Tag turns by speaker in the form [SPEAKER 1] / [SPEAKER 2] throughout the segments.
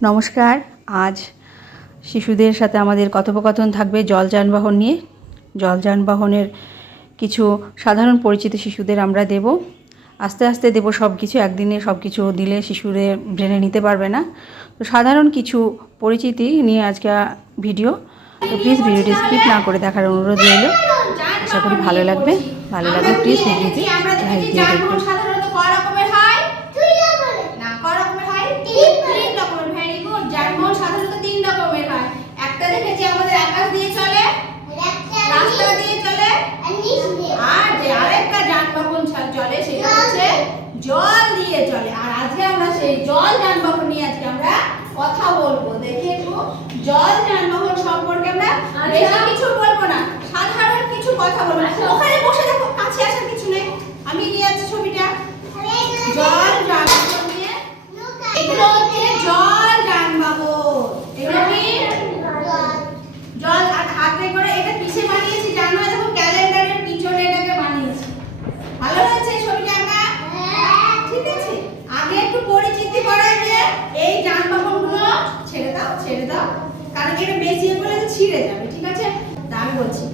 [SPEAKER 1] নমস্কার। আজ শিশুদের সাথে আমাদের কথোপকথন থাকবে জল যানবাহন নিয়ে। জল যানবাহনের কিছু সাধারণ পরিচিতি শিশুদের আমরা দেব। আস্তে আস্তে দেব সব কিছু একদিনে সব কিছু দিলে শিশুদের ব্রেনে নিতে পারবে না। তো সাধারণ কিছু পরিচিতি নিয়ে আজকে ভিডিও। তো প্লিজ ভিডিওটি স্কিপ না করে দেখার অনুরোধ রইল। আশা করি ভালো লাগবে। ভালো লাগবে প্লিজ ভিডিওটি লাইক দিয়ে দেখবেন
[SPEAKER 2] সাধারণত কয় রকমের হয় না কয় রকমের হয় তিন তিন রকমের ভেরি গুড যানবাহন সাধারণত তিন রকমের হয় একটা দেখেছি আমাদের আকাশ দিয়ে চলে রাস্তা দিয়ে চলে আর যে আরেকটা যানবাহন ছা- চলে সেটা হচ্ছে জল দিয়ে চলে আর আজকে আমরা সেই জল যানবাহন নিয়ে আজকে আমরা কথা বলব দেখি একটু জল যানবাহন সম্পর্কে আমরা বেশি কিছু বলব না সাধারণ কিছু কথা বলব ওখানে বসে দেখো কাছে আসার কিছু নেই আমি নিয়ে যাচ্ছি ছবিটা জল যানবাহন নিয়ে এগুলো হচ্ছে জল যানবাহন এগুলো কি জল আর হাতে করে এটা কিসে বানিয়েছি জানো দেখো ক্যালেন্ডারের পিছনে এটাকে বানিয়েছি ভালো হয়েছে ছবিটা আঁকা ঠিক আছে আগে একটু পরিচিতি করা যে এই যানবাহনগুলো ছেড়ে দাও ছেড়ে দাও কারণ এটা বেশি করলে তো ছিঁড়ে যাবে ঠিক আছে তা আমি বলছি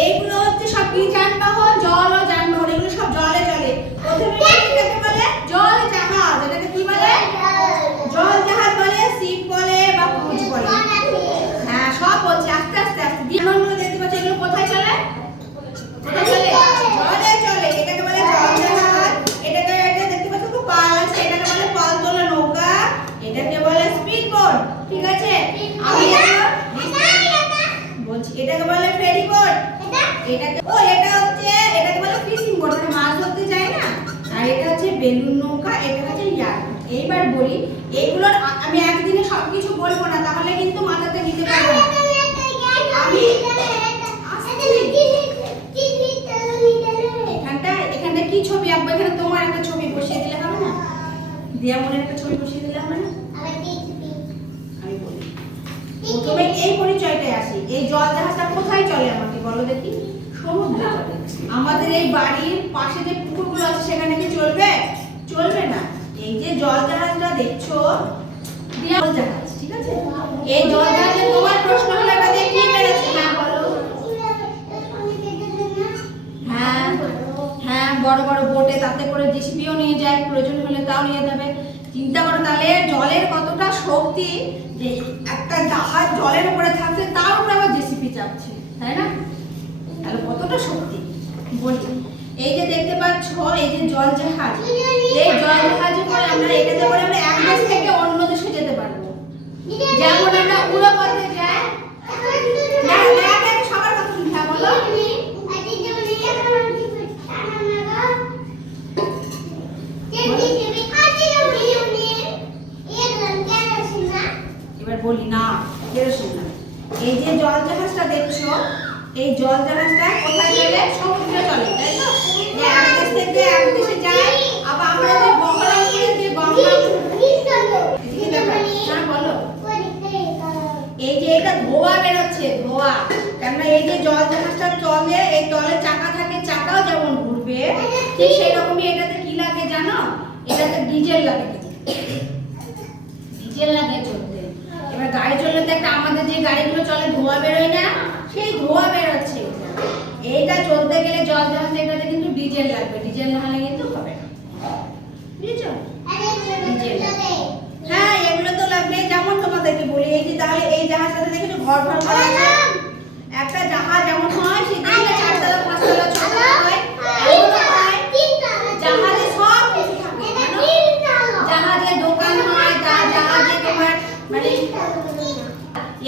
[SPEAKER 2] এইগুলো হচ্ছে সব কি যানবাহন জল ও যানবাহন এগুলো সব জলে চলে প্রথমে এটাকে বলে জল জাহাজ এটাকে কি বলে জল জাহাজ বলে শিপ বলে বা পুজ বলে হ্যাঁ সব বলছি আস্তে আস্তে আস্তে বিমানগুলো দেখতে পাচ্ছি এগুলো কোথায় চলে কোথায় চলে জলে চলে এটাকে বলে জল জাহাজ এটাকে এটা দেখতে পাচ্ছ খুব পাল আছে এটাকে বলে পাল তোলা নৌকা এটাকে বলে স্পিড বোট ঠিক আছে আমি এখন বলছি এটাকে বলে ফেরি বোট এটাকে ও, এটা হচ্ছে এটাকে বলে ফিশিং বোট মানে মাছ ধরতে যায় না? আর এটা হচ্ছে বেলুন নৌকা, এটা হচ্ছে ইয়ার এইবার বলি এইগুলোর আমি একদিনে সবকিছু বলব না, তাহলে কিন্তু মাথাতে নিতে পারব আমি কি ছবি এখানে তোমার একটা ছবি বসিয়ে দিলে না? দিয়া একটা ছবি বসিয়ে দিলে আমি এই পরিচয়টাই আসি। এই জল জাহাজটা কোথায় চলে আমাকে বলো দেখি। আমাদের এই বাড়ির পাশে যে পুকুরগুলো আছে, সেখানে কি চলবে? চলবে না। এই যে জল জাহাজটা দেখছ জল জাহাজ, ঠিক আছে? এই জল জাহাজে তোমার প্রশ্ন হলো এটা দিয়ে কি না বলো। হ্যাঁ হ্যাঁ বড় বড় বোটে তাতে করে জিসিপিও নিয়ে যায়, প্রয়োজন হলে তাও নিয়ে যাবে। চিন্তা করো, তাহলে জলের কতটা শক্তি যে একটা জাহাজ জলের উপরে থাকছে, তার উপরে আবার জেসিপি চাপছে, তাই না? তাহলে কতটা শক্তি? বলি এই যে দেখতে পাচ্ছ, এই যে জল জাহাজ এই জল জাহাজে করে আমরা এটাতে করে আমরা এক দেশ থেকে অন্য দেশে যেতে পারব। যেমন আমরা উড়োপথে যাই। এবার বলি, না, কেরোসিন এই যে জল জাহাজটা দেখছ এই জল জাহাজটা কোথায় চলে সমুদ্রে চলে, তাই তো? থেকে এক দেশে যায়, আবার আমরা যে বঙ্গোপসাগরে যে বলো। এই যে এটা ধোয়া বেরোচ্ছে, ধোয়া। কেননা এই যে জল জাহাজটা চলে, এই তলে চাকা থাকে, চাকাও যেমন ঘুরবে, ঠিক সেই রকমই এটাতে কি লাগে জানো? এটাতে ডিজেল লাগে। ডিজেল লাগে চলতে। এবার গাড়ি চললে তো একটা আমাদের যে গাড়িগুলো চলে, ধোয়া বেরোয় না, সেই ধোয়া। এইটা চলতে গেলে জল জাহাজ এটাতে কিন্তু ডিজেল লাগবে। ডিজেল না হলে কিন্তু হবে না। হ্যাঁ এগুলো তো লাগবে। যেমন তোমাদেরকে বলি, এই যে তাহলে এই জাহাজটাতে দেখেছ ঘর ঘর করা আছে একটা জাহাজ যেমন হয় সেই দিকে চারতলা পাঁচতলা ছতলা হয় এমনও হয় জাহাজে সব কিছু থাকে জানো? জাহাজে দোকান হয় যা- জাহাজে তোমার মানে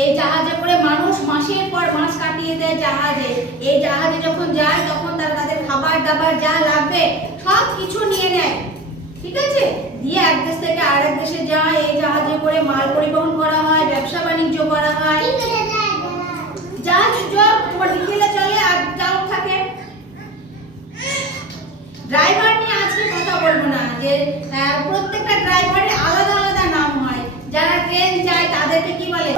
[SPEAKER 2] এই জাহাজে করে মানুষ মাসের পর মাস কাটিয়ে দেয় জাহাজে। এই জাহাজে যখন যায়, তখন তারা তাদের খাবার দাবার যা লাগবে, সব কিছু নিয়ে নেয়। ঠিক আছে? দিয়ে এক দেশ থেকে আরেক দেশে যায়, এই জাহাজে করে মাল পরিবহন করা হয়, ব্যবসা বাণিজ্য করা হয়। জাহাজ তোমার ডিজেলে চলে, আর চালক থাকে। ড্রাইভার নিয়ে আজকে কথা বলব না, যে প্রত্যেকটা ড্রাইভারের আলাদা আলাদা নাম হয়। যারা ট্রেন যায়, তাদেরকে কি বলে?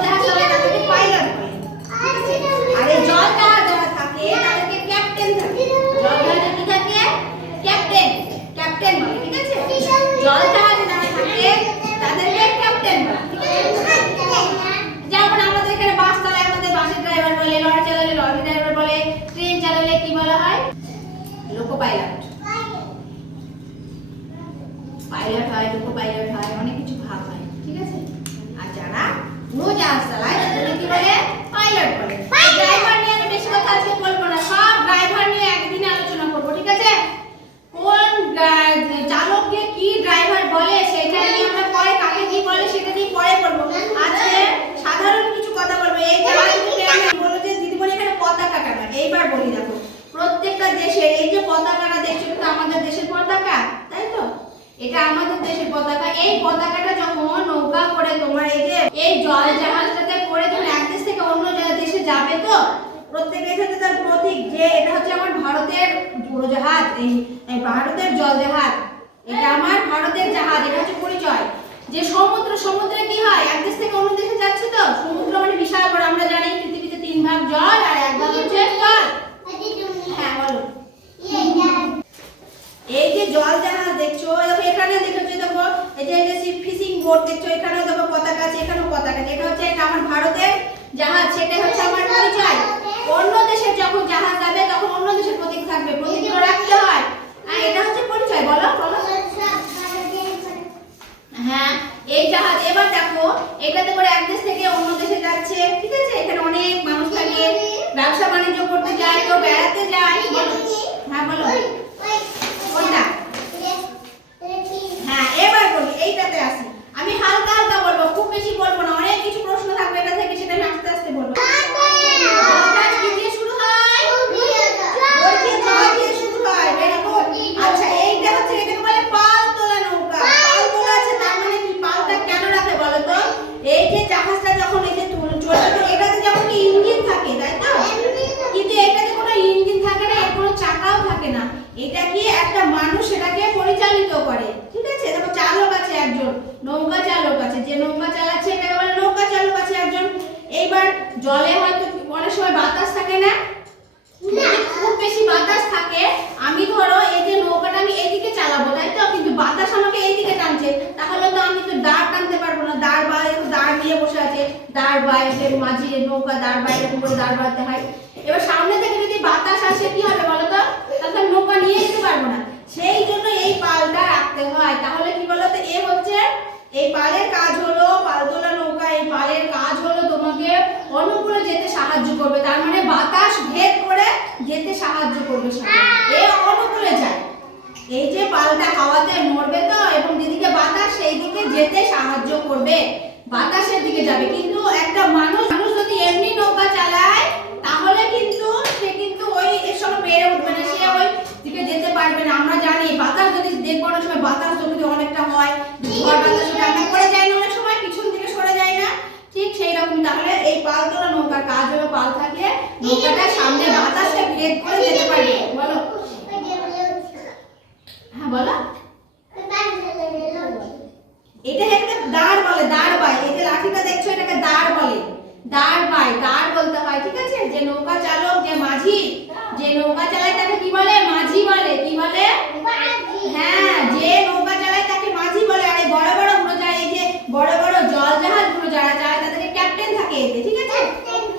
[SPEAKER 2] লোকো পাইলট পাইলট হয় লোকো পাইলট হয় অনেক কিছু ভাগ হয় ঠিক আছে? আর যারা নো চালায় তাদের কি বলে? পাইলট বলে। ড্রাইভার নিয়ে আমি বেশি কথা আজকে বলব না সব ড্রাইভার নিয়ে একদিন আলোচনা করব ঠিক আছে? কোন চালককে কি ড্রাইভার বলে সেটা নিয়ে আমরা পরে কাকে কি বলে সেটা নিয়ে পরে করব আজকে সাধারণ কিছু কথা বলব। এই যে বলে যে দিদিমণি এখানে পতাকা কেন এইবার বলি দেখো প্রত্যেকটা দেশের এটা আমাদের দেশের পতাকা। এই পতাকাটা যখন নৌকা করে তোমার এই যে, এই জল জাহাজটাতে করে যখন এক দেশ থেকে অন্য দেশে যাবে তো? প্রত্যেক দেশে তার প্রতীক যে, এটা হচ্ছে আমার ভারতের উড়োজাহাজ এই ভারতের জল জাহাজ এটা আমার ভারতের জাহাজ, এটা হচ্ছে পরিচয়। যে সমুদ্র, সমুদ্রে কি হয়? এক দেশ থেকে অন্য দেশে যাচ্ছে তো? সমুদ্র মানে বিশাল বড়, আমরা জানি পৃথিবীতে তিন ভাগ জল আর এক ভাগ হচ্ছে জল হ্যাঁ বলো এই যে জল জাহাজ দেখছ দেখো এখানে দেখছ দেখো এই যে এটা ফিশিং বোট দেখছ এখানে দেখো পতাকা আছে এখানেও পতাকা আছে এটা হচ্ছে এটা আমার ভারতের জাহাজ সেটা হচ্ছে আমার পরিচয় অন্য দেশের যখন জাহাজ যাবে তখন অন্য দেশের প্রতীক থাকবে প্রতীকগুলো রাখতে হয় আর এটা হচ্ছে পরিচয় বলো বলো হ্যাঁ এই জাহাজ এবার দেখো এটাতে করে এক দেশ থেকে অন্য দেশে যাচ্ছে ঠিক আছে এখানে অনেক মানুষ থাকে ব্যবসা বেড়াতে বলো। হ্যাঁ বলো। কোনটা? হ্যাঁ এবার বলি এইটাতে আসি। আমি হালকা হালকা বলব খুব বেশি বলব না অনেক কিছু প্রশ্ন থাকবে এটা থেকে সেটা আমি আস্তে আস্তে বলব জলটা কি দিয়ে শুরু হয় ওই যে জল দিয়ে শুরু হয় very good। আচ্ছা এইটা হচ্ছে এটাকে বলে পাল তোলা নৌকা পাল তোলা আছে তার মানে কি পালটা কেন রাখে বলো তো এই যে জাহাজটা যখন এই যে তুল- চলবে এটাতে যেমন কি ইঞ্জিন থাকে তাই তো কিন্তু এটাতে কোনো ইঞ্জিন থাকে না এর কোনো চাকাও থাকে না এটা কি একটা মানুষ এটাকে পরিচালিত করে? ঠিক আছে? দেখো চালক আছে একজন নৌকা চালক আছে। যে নৌকা চালাচ্ছে এটাকে বলে নৌকা চালক আছে একজন। এইবার জলে হয়তো অনেক সময় বাতাস থাকে না? খুব বেশি বাতাস থাকে। আমি ধরো এই যে নৌকাটা আমি এইদিকে চালাবো তাই তো? কিন্তু বাতাস আমাকে এইদিকে টানছে। তাহলে তো আমি তো দাঁড় টানতে পারব না। দাঁড় বা দাঁড় নিয়ে বসে আছে। দাঁড় বা মাঝি নৌকা দাঁড় বা এরকম করে দাঁড় বাড়াতে হয়। এবার সামনে থেকে যদি বাতাস আসে কি হবে বলো তো তাহলে আমি নৌকা নিয়ে যেতে পারব না। সেই জন্য এই পালটা রাখতে হয়। তাহলে কি বলো তো এ হচ্ছে, এই পালের কাজ হলো পাল তোলা নৌকা, এই পালের কাজ হলো তোমাকে অনুকূলে যেতে সাহায্য করবে। তার মানে বাতাস ভেদ করে যেতে সাহায্য করবে। এ অনুকূলে যায়। এই যে পালটা হাওয়াতে নড়বে তো, এবং যেদিকে বাতাস সেই দিকে যেতে সাহায্য করবে। বাতাসের দিকে যাবে। কিন্তু একটা মানুষ মানুষ যদি এমনি নৌকা চালায়, তাহলে কিন্তু সে কিন্তু ওই এর সঙ্গে পেরে উঠবে না। সে পারবে না, আমরা জানি বাতাস যদি দেখব অনেক সময় বাতাস যদি অনেকটা হয় বাতাস পড়ে যায় না অনেক সময় পিছন থেকে সরে যায় না। ঠিক সেই রকম তাহলে এই পাল তোলা নৌকার কাজ হলো পাল থাকলে নৌকাটা সামনে বাতাসটা ভেদ করে যেতে পারবে, বলো হ্যাঁ বলো এটা একটা দাঁড় বলে দাঁড় বাই এই যে লাঠিটা দেখছ এটাকে দাঁড় বলে দাঁড় বাই দাঁড় বলতে হয় ঠিক আছে যে নৌকা চালক যে মাঝি যে নৌকা চালায় তাকে কি বলে মাঝি বলে কি বলে হ্যাঁ যে নৌকা চালায় তাকে মাঝি বলে আর এই বড় বড় উড়োজাহাজ এই যে বড় বড় জল জাহাজগুলো যারা চালায় তাদেরকে ক্যাপ্টেন থাকে এতে ঠিক আছে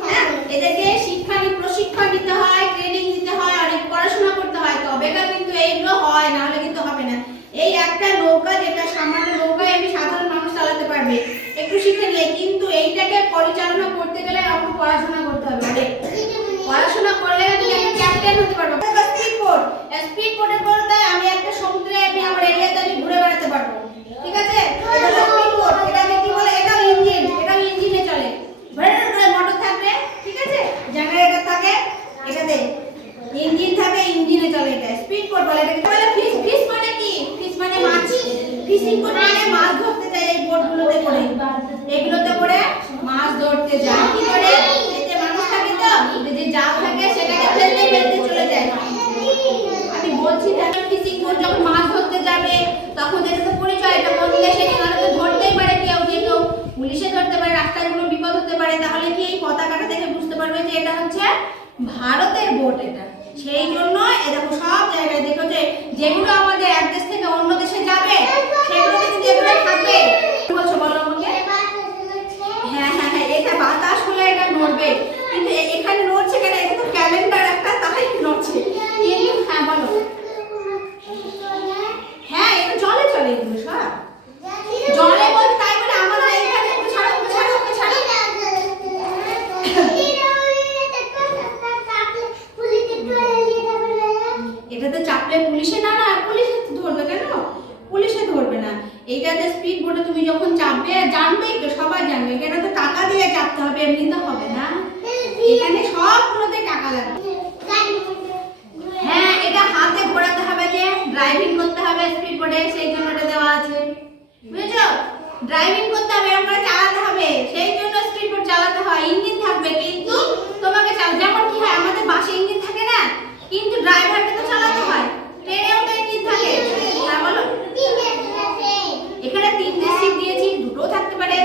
[SPEAKER 2] হ্যাঁ এদেরকে শিক্ষা নি- প্রশিক্ষণ দিতে হয় ট্রেনিং দিতে হয় অনেক পড়াশোনা করতে হয় তবে না কিন্তু এইগুলো হয় না হলে কিন্তু হবে না এই একটা নৌকা যেটা সামান্য নৌকায় আমি সাধারণ মানুষ চালাতে পারবে। একটু শিখে নিয়ে, কিন্তু এইটাকে পরিচালনা করতে গেলে আমাকে পড়াশোনা করতে হবে। অনেক পড়াশোনা করলে তুমি ক্যাপ্টেন হতে পারবে। স্পিড বোট স্পিড আমি একটা সমুদ্রে আমি আমার এরিয়াতে আমি ঘুরে বেড়াতে পারব। ঠিক আছে এটা হলো স্পিড বোট এটাকে কি বলে এটাও ইঞ্জিন এটাও ইঞ্জিনে চলে ভেড়ার করে মোটর থাকবে ঠিক আছে জেনারেটর থাকে এটাতে ইঞ্জিন থাকে ইঞ্জিনে চলে এটা স্পিড বোট বলে এটাকে বলে ফিশ ফিশ মানে কি ফিশ মানে মাছ ফিশিং বোট মানে মাছ ধরতে যায় এই বোটগুলোতে করে এগুলোতে করে মাছ ধরতে যায় কি করে এতে মানুষ থাকে তো যদি জাল থাকে সেটাকে ফেলতে ফেলতে চলে যায় আমি বলছি দেখো ফিশিং বোট যখন মাছ ধরতে যাবে তখন এটা তো পরিচয় এটা কোন দেশে কি নাহলে তো ধরতেই পারে কেউ যে কেউ পুলিশে ধরতে পারে রাস্তায় কোনো পারে তাহলে কি এই পতাকাটা দেখে বুঝতে পারবে যে এটা হচ্ছে ভারতের বোট এটা? সেই জন্য এরকম সব জায়গায় দেখো যে যেগুলো আমাদের এক দেশ থেকে অন্য দেশে যাবে সেগুলোতে কিন্তু এগুলো থাকবে। বলছো, বলো আমাকে? হ্যাঁ হ্যাঁ হ্যাঁ এটা বাতাস হলে এটা নড়বে। কিন্তু এখানে নড়ছে কেন? এটা তো ক্যালেন্ডার একটা, তাই নড়ছে। কিন্তু হ্যাঁ বলো। হ্যাঁ এটা জলে চলে এগুলো সব। জলে বলতে জানবেই তো, সবাই জানবে। এখানে তো টাকা দিয়ে চাপতে হবে, এমনি তো হবে না। এখানে সবগুলোতে টাকা লাগবে। হ্যাঁ এটা হাতে ঘোরাতে হবে যে ড্রাইভিং করতে হবে স্পিড বোর্ডে সেই জন্য এটা দেওয়া আছে। বুঝেছ? ড্রাইভিং করতে হবে এরকম করে চালাতে হবে। সেই জন্য স্পিড বোর্ড চালাতে হয়। ইঞ্জিন থাকবে কিন্তু তোমাকে যেমন কি হয়, আমাদের বাসে ইঞ্জিন থাকে না, কিন্তু ড্রাইভারকে তো চালাতে হয়। ট্রেনেও তো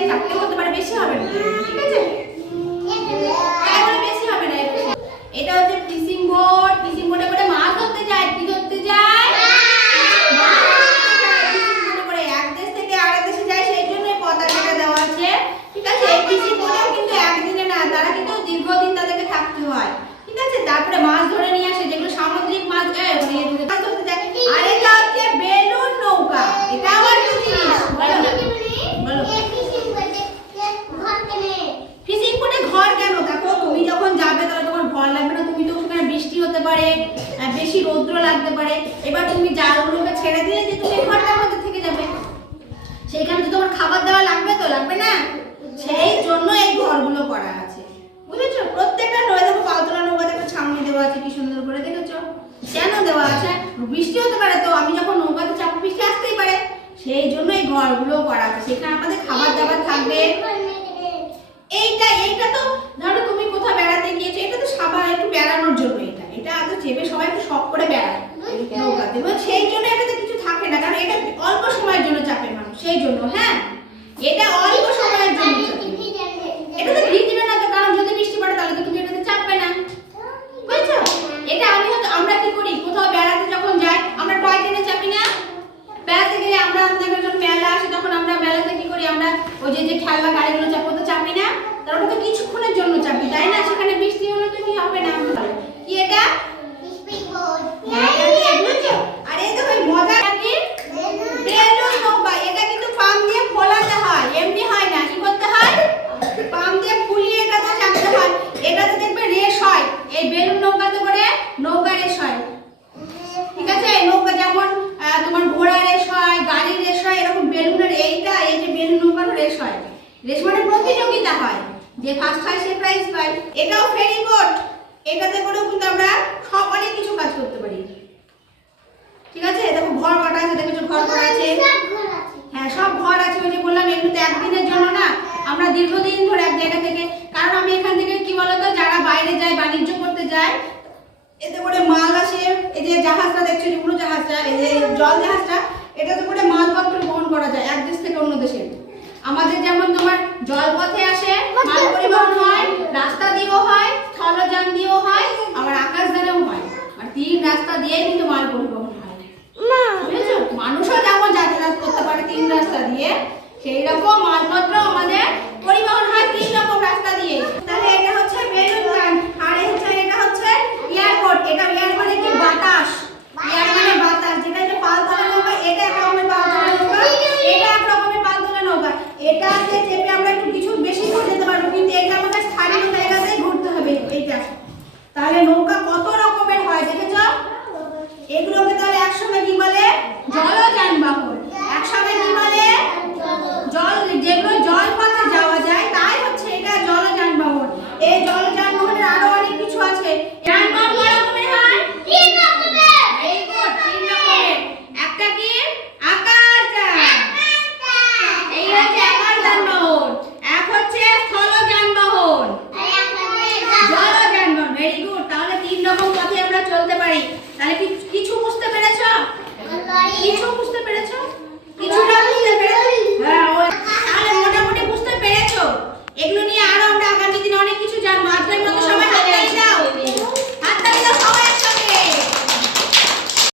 [SPEAKER 2] থাকতে হতে পারে বেশি হবে না। ঠিক আছে? হ্যাঁ। হ্যাঁ, বেশি হবে না এটা এবার তুমি জালগুলোকে ছেড়ে দিলে যে তুমি ঘরটার মধ্যে থেকে যাবে। সেইখানে তো তোমার খাবার দেওয়া লাগবে তো লাগবে না? সেই জন্য এই ঘরগুলো করা আছে। বুঝেছ? প্রত্যেকটা নয়, দেখো পালতোলা নৌকা দেখো ছাউনি দেওয়া আছে, কি সুন্দর করে দেখেছ? কেন দেওয়া আছে? বৃষ্টি হতে পারে তো, আমি যখন নৌকাতে চাপো বৃষ্টি আসতেই পারে। সেই জন্য এই ঘরগুলো করা আছে। সেখানে আমাদের খাবার দাবার থাকবে। এইটা এইটা তো, ধরো তুমি কোথাও বেড়াতে গিয়েছো, এটা তো সাবার একটু বেড়ানোর জন্য এটা। এটা তো চেপে সবাই একটু শখ করে বেড়ায়। নৌকাতে এবং সেই জন্য এটাতে কিছু থাকে না কারণ এটা অল্প সময়ের জন্য চাপে মানুষ সেই জন্য হ্যাঁ। এটা অল্প সময়ের জন্য এটা তো ভিজবে না তো কারণ যদি বৃষ্টি পড়ে তাহলে তো তুমি এটাতে চাপবে না। বুঝছ? এটা আমি হয়তো আমরা কি করি? কোথাও বেড়াতে যখন যাই আমরা টয় ট্রেনে চাপি না? বেড়াতে গেলে আমরা আমাদের যখন মেলা আসে তখন আমরা মেলাতে কি করি? আমরা ওই যে যে খেলনা গাড়িগুলো চাপো তো চাপি না। তার ওটা তো কিছুক্ষণের জন্য চাপি তাই না? সেখানে বৃষ্টি হলে তো কি এটা হ্যাঁ, এটা কি বুঝছ? আর এই দেখো এই মজাটা কি বেলুন নৌকা এটা কিন্তু পাম দিয়ে ফোলাতে হয় এমনি হয় না কি করতে হয় পাম দিয়ে ফুলিয়ে এটাতে চাপতে হয় এটাতে দেখবে রেস হয় এই বেলুন নৌকাতে করে নৌকা রেস হয় ঠিক আছে এই নৌকা যেমন আহ, তোমার ঘোড়া রেস হয় গাড়ির রেস হয় এরকম বেলুনের এইটা এই যে বেলুন নৌকার রেস হয় রেস মানে প্রতিযোগিতা হয় যে ফার্স্ট সে প্রাইজ পায় এটাও ফেরি বোট এটাতে করেও কিন্তু আমরা সব অনেক কিছু কাজ করতে পারি। ঠিক আছে? দেখো ঘর কটা আছে দেখেছ ঘর করা আছে। হ্যাঁ সব ঘর আছে ওই যে বললাম এগুলো তো একদিনের জন্য না। আমরা দীর্ঘদিন ধরে এক জায়গা থেকে কারণ আমি এখান থেকে কি বলতো যারা বাইরে যায় বাণিজ্য করতে যায় এতে করে মাল আসে। এই যে জাহাজটা দেখছ যেগুলো জাহাজটা এই যে জল জাহাজটা এটাতে করে মালপত্র বহন করা যায় এক দেশ থেকে অন্য দেশে। আমাদের যেমন তোমার জলপথে আসে মাল পরিবহন হয় রাস্তা দিয়েও হয় স্থলযান দিয়েও হয় আবার আকাশ দ্বারাও হয়। আর তিন রাস্তা দিয়ে কিন্তু মাল পরিবহন মানুষও যেমন যাতায়াত করতে পারে তিন রাস্তা দিয়ে সেই রকম মালপত্র আমাদের পরিবহন হয় তিন রকম রাস্তা দিয়ে। তাহলে এটা হচ্ছে বেলুন প্ল্যান্ট আর হচ্ছে এটা হচ্ছে এয়ারপোর্ট এটা এয়ারপোর্টে কি বাতাস?
[SPEAKER 3] এয়ার মানে
[SPEAKER 2] বাতাস যেটা যে পাল তলা নৌকা এটা একটা পাল তলা নৌকা
[SPEAKER 3] এটা